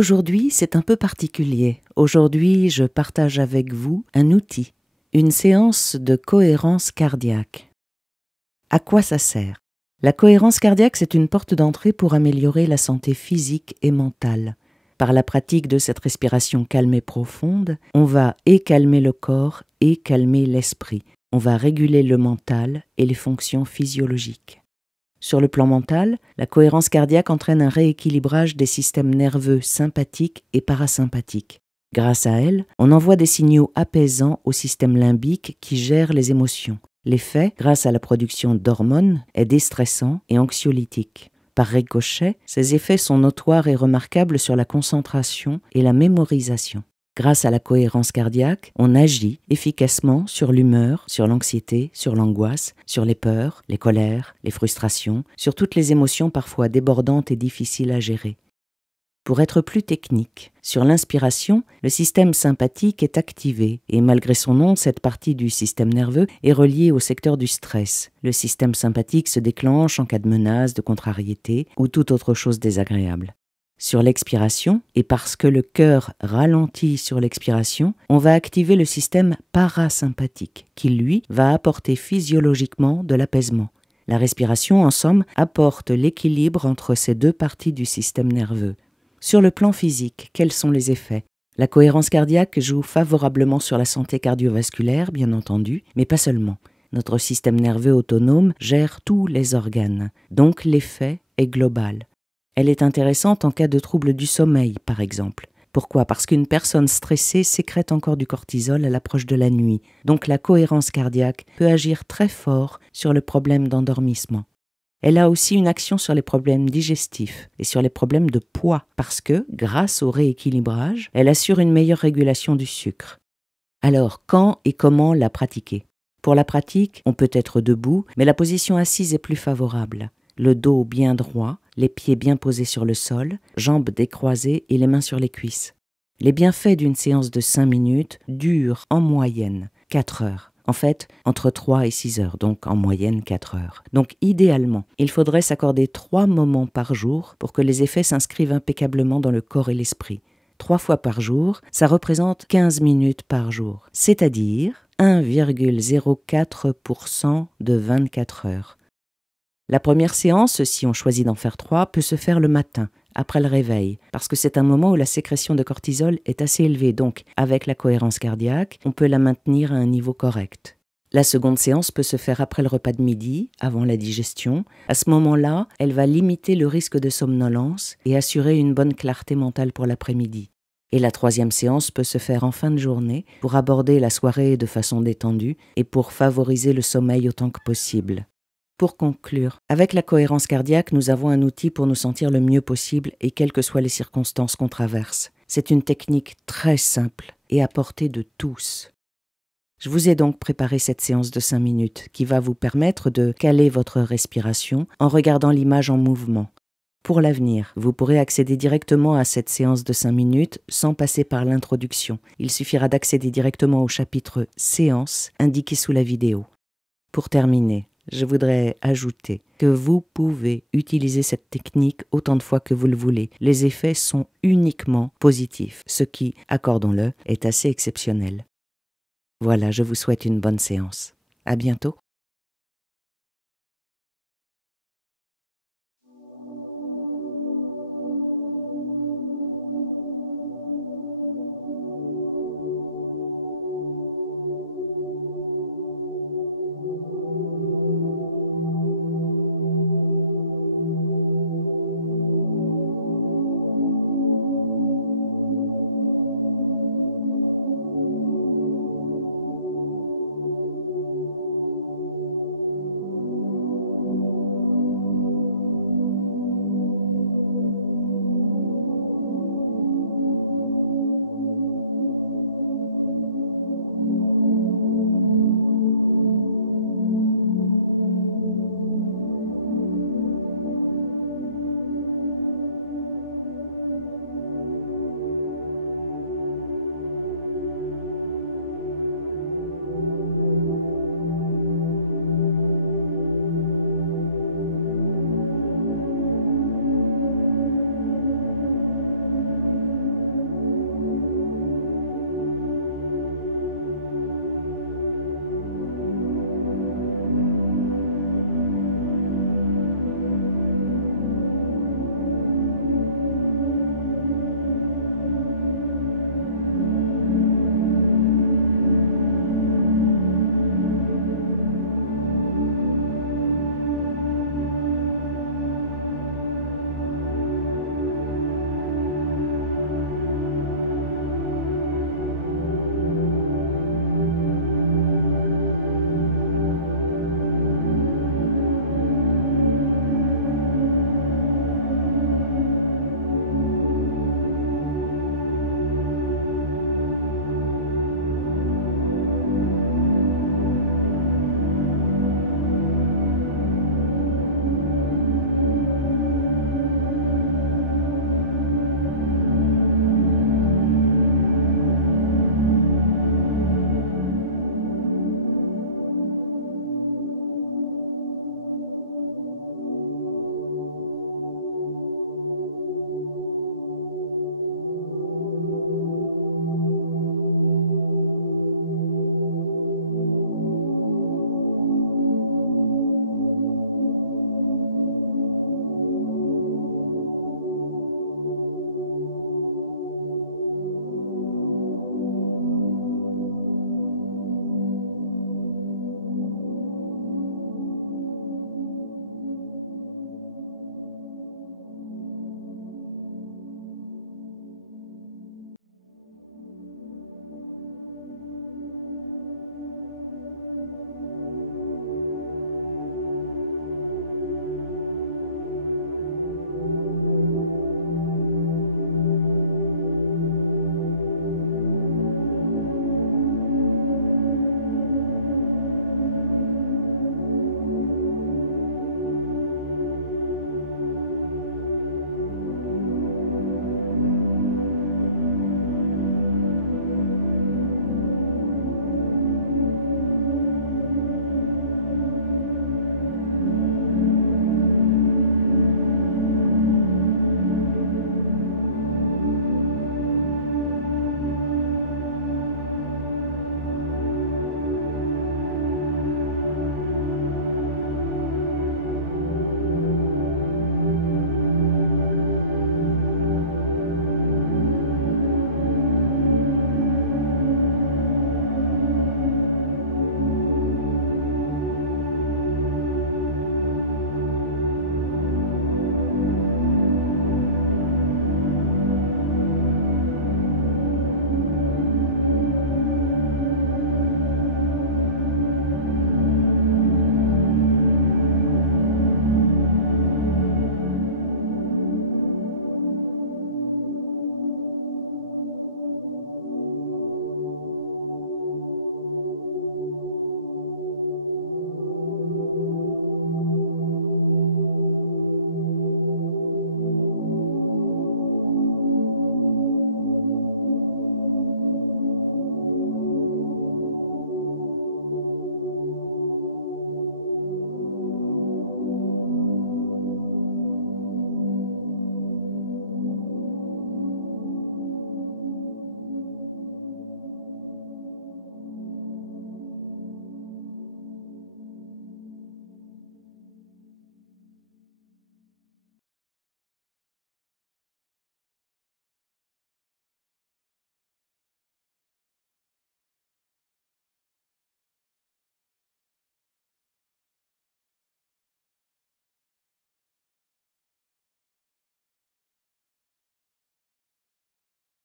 Aujourd'hui, c'est un peu particulier. Aujourd'hui, je partage avec vous un outil, une séance de cohérence cardiaque. À quoi ça sert? La cohérence cardiaque, c'est une porte d'entrée pour améliorer la santé physique et mentale. Par la pratique de cette respiration calme et profonde, on va et calmer le corps et calmer l'esprit. On va réguler le mental et les fonctions physiologiques. Sur le plan mental, la cohérence cardiaque entraîne un rééquilibrage des systèmes nerveux sympathiques et parasympathiques. Grâce à elle, on envoie des signaux apaisants au système limbique qui gère les émotions. L'effet, grâce à la production d'hormones, est déstressant et anxiolytique. Par ricochet, ces effets sont notoires et remarquables sur la concentration et la mémorisation. Grâce à la cohérence cardiaque, on agit efficacement sur l'humeur, sur l'anxiété, sur l'angoisse, sur les peurs, les colères, les frustrations, sur toutes les émotions parfois débordantes et difficiles à gérer. Pour être plus technique, sur l'inspiration, le système sympathique est activé et malgré son nom, cette partie du système nerveux est reliée au secteur du stress. Le système sympathique se déclenche en cas de menace, de contrariété ou toute autre chose désagréable. Sur l'expiration, et parce que le cœur ralentit sur l'expiration, on va activer le système parasympathique qui, lui, va apporter physiologiquement de l'apaisement. La respiration, en somme, apporte l'équilibre entre ces deux parties du système nerveux. Sur le plan physique, quels sont les effets? La cohérence cardiaque joue favorablement sur la santé cardiovasculaire, bien entendu, mais pas seulement. Notre système nerveux autonome gère tous les organes, donc l'effet est global. Elle est intéressante en cas de trouble du sommeil, par exemple. Pourquoi? Parce qu'une personne stressée sécrète encore du cortisol à l'approche de la nuit, donc la cohérence cardiaque peut agir très fort sur le problème d'endormissement. Elle a aussi une action sur les problèmes digestifs et sur les problèmes de poids, parce que, grâce au rééquilibrage, elle assure une meilleure régulation du sucre. Alors, quand et comment la pratiquer? Pour la pratique, on peut être debout, mais la position assise est plus favorable. Le dos bien droit, les pieds bien posés sur le sol, jambes décroisées et les mains sur les cuisses. Les bienfaits d'une séance de 5 minutes durent en moyenne 4 heures. En fait, entre 3 et 6 heures, donc en moyenne 4 heures. Donc idéalement, il faudrait s'accorder 3 moments par jour pour que les effets s'inscrivent impeccablement dans le corps et l'esprit. 3 fois par jour, ça représente 15 minutes par jour, c'est-à-dire 1,04% de 24 heures. La première séance, si on choisit d'en faire 3, peut se faire le matin, après le réveil, parce que c'est un moment où la sécrétion de cortisol est assez élevée, donc avec la cohérence cardiaque, on peut la maintenir à un niveau correct. La seconde séance peut se faire après le repas de midi, avant la digestion. À ce moment-là, elle va limiter le risque de somnolence et assurer une bonne clarté mentale pour l'après-midi. Et la troisième séance peut se faire en fin de journée pour aborder la soirée de façon détendue et pour favoriser le sommeil autant que possible. Pour conclure, avec la cohérence cardiaque, nous avons un outil pour nous sentir le mieux possible et quelles que soient les circonstances qu'on traverse. C'est une technique très simple et à portée de tous. Je vous ai donc préparé cette séance de 5 minutes qui va vous permettre de caler votre respiration en regardant l'image en mouvement. Pour l'avenir, vous pourrez accéder directement à cette séance de 5 minutes sans passer par l'introduction. Il suffira d'accéder directement au chapitre « Séance » indiqué sous la vidéo. Pour terminer, je voudrais ajouter que vous pouvez utiliser cette technique autant de fois que vous le voulez. Les effets sont uniquement positifs, ce qui, accordons-le, est assez exceptionnel. Voilà, je vous souhaite une bonne séance. À bientôt.